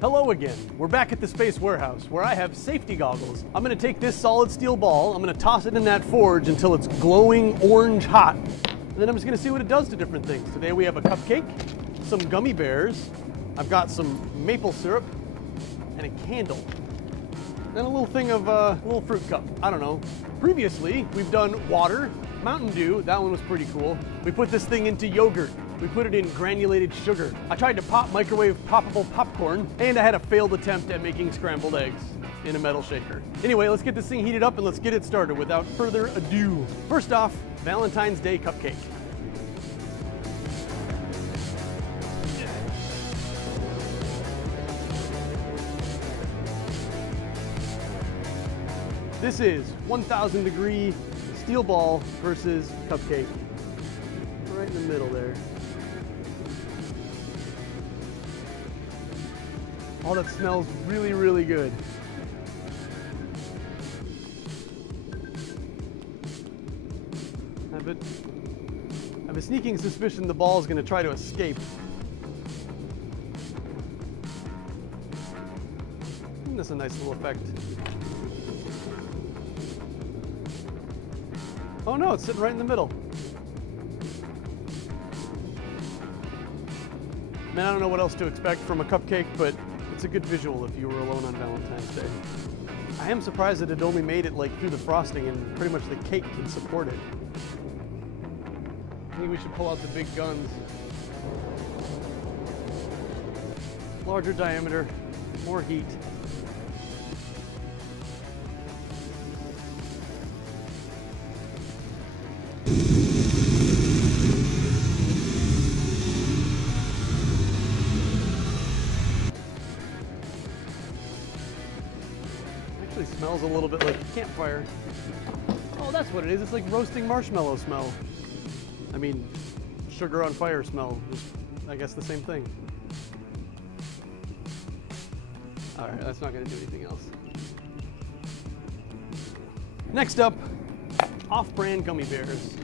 Hello again. We're back at the Space Warehouse where I have safety goggles. I'm gonna take this solid steel ball, I'm gonna toss it in that forge until it's glowing orange hot. And then I'm just gonna see what it does to different things. Today we have a cupcake, some gummy bears, I've got some maple syrup, and a candle. And a little thing of a little fruit cup. I don't know. Previously, we've done water, Mountain Dew, that one was pretty cool. We put this thing into yogurt. We put it in granulated sugar. I tried to pop microwave poppable popcorn, and I had a failed attempt at making scrambled eggs in a metal shaker. Anyway, let's get this thing heated up and let's get it started without further ado. First off, Valentine's Day cupcake. This is 1,000 degree steel ball versus cupcake. Right in the middle there. Oh, that smells really, really good. I have a sneaking suspicion the ball is going to try to escape. Isn't this a nice little effect? Oh no, it's sitting right in the middle. Man, I don't know what else to expect from a cupcake, but it's a good visual if you were alone on Valentine's Day. I am surprised that it only made it like through the frosting and pretty much the cake can support it. I think we should pull out the big guns. Larger diameter, more heat. Smells a little bit like a campfire. Oh, that's what it is. It's like roasting marshmallow smell. I mean, sugar on fire smell is, I guess, the same thing. All right, that's not going to do anything else. Next up, off-brand gummy bears.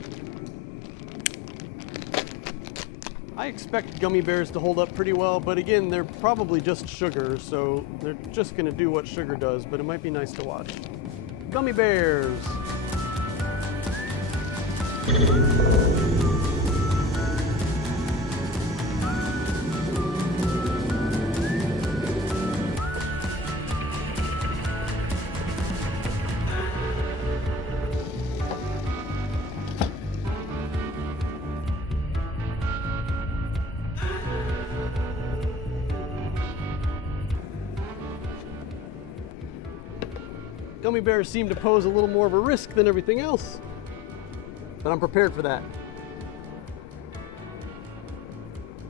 I expect gummy bears to hold up pretty well, but again, they're probably just sugar, so they're just gonna do what sugar does, but it might be nice to watch. Gummy bears. Gummy bears seem to pose a little more of a risk than everything else, but I'm prepared for that.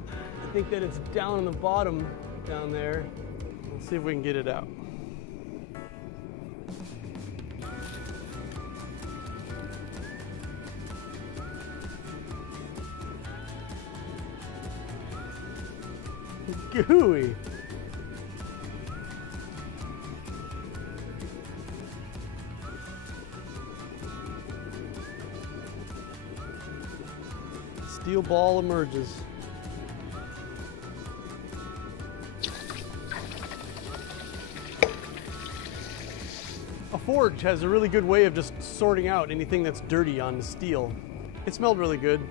I think that it's down on the bottom down there. Let's see if we can get it out. Gooey. Steel ball emerges. A forge has a really good way of just sorting out anything that's dirty on the steel. It smelled really good.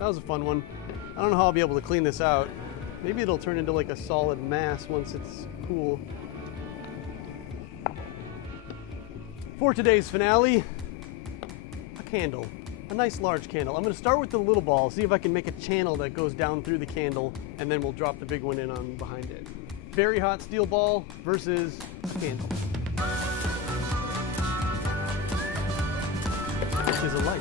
That was a fun one. I don't know how I'll be able to clean this out. Maybe it'll turn into like a solid mass once it's cool. For today's finale, a candle. A nice large candle. I'm going to start with the little ball, see if I can make a channel that goes down through the candle, and then we'll drop the big one in on behind it. Very hot steel ball versus candle. This is a light.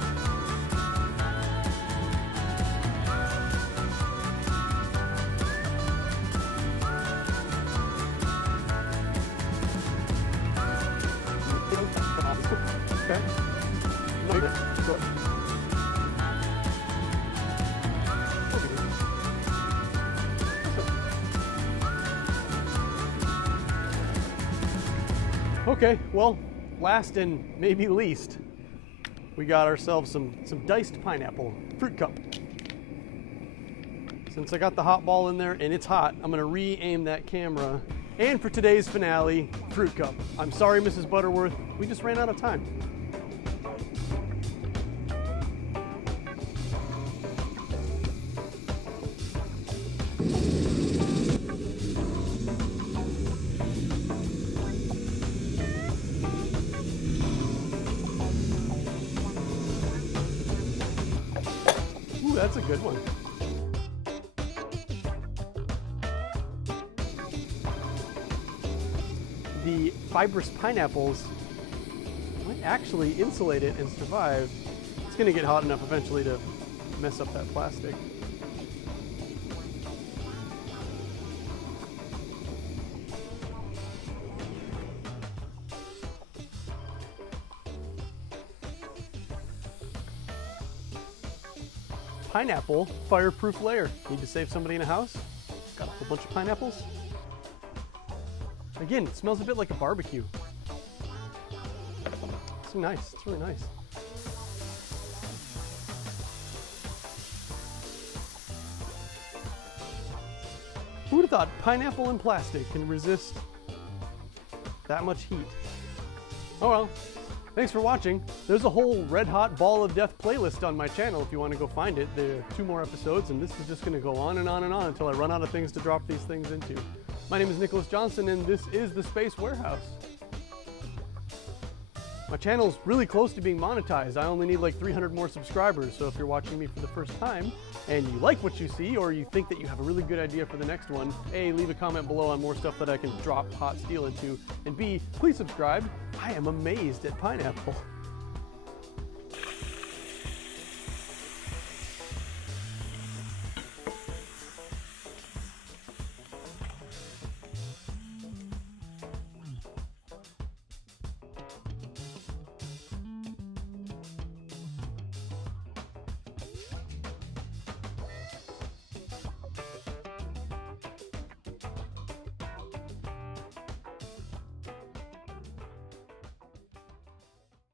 Okay. Okay, well, last and maybe least, we got ourselves some diced pineapple fruit cup. Since I got the hot ball in there and it's hot, I'm gonna re-aim that camera And for today's finale, fruit cup. I'm sorry, Mrs. Butterworth, we just ran out of time. Ooh, that's a good one. The fibrous pineapples might actually insulate it and survive. It's going to get hot enough eventually to mess up that plastic. Pineapple fireproof layer. Need to save somebody in a house? Got a whole bunch of pineapples. Again, it smells a bit like a barbecue. It's nice, it's really nice. Who would have thought pineapple and plastic can resist that much heat? Oh well, thanks for watching. There's a whole Red Hot Ball of Death playlist on my channel if you want to go find it. There are 2 more episodes, and this is just going to go on and on and on until I run out of things to drop these things into. My name is Nicholas Johnson, and this is The Space Warehouse. My channel's really close to being monetized. I only need like 300 more subscribers, so if you're watching me for the first time and you like what you see, or you think that you have a really good idea for the next one, A, leave a comment below on more stuff that I can drop hot steel into, and B, please subscribe. I am amazed at pineapple.